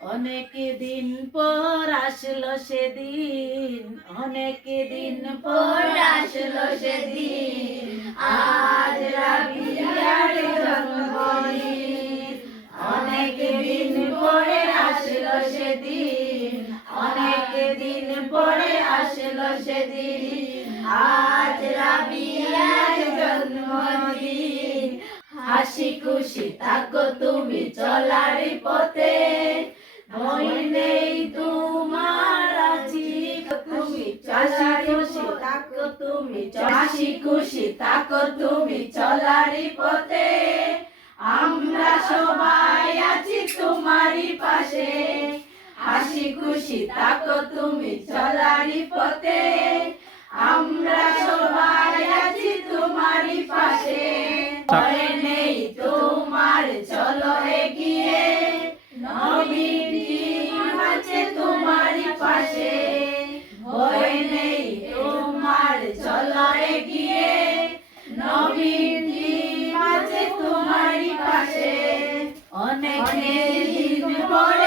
অনেক দিন পর আসলো সেদিন, অনেক দিন পর আসলো সেদিন, আজ রাবিয়ার জন্মদিন। অনেক দিন পরে আসলো সেদিন, অনেক দিন পরে আসলো সেদিন, আজ রাবিয়ার জন্মদিন। হাসি খুশি থাকো তুমি চলার পথে, ভয় নেই তোমার আছি তুমি। হাসি খুশি থাকো তুমি, হাসি খুশি থাকো তুমি চলার পথে, আমরা সবাই আছি তোমারই পাশে। হাসি খুশি থাকো তুমি চলার পথে, আমরা সবাই আছি তোমারই পাশে। ভয় নেই তোমার চলো এগিয়ে, নবীন দিন আছে তোমারই পাশে। ভয় নেই তোমার চলো এগিয়ে, নবীন দিন আছে তোমারই পাশে। অনেক দিন পর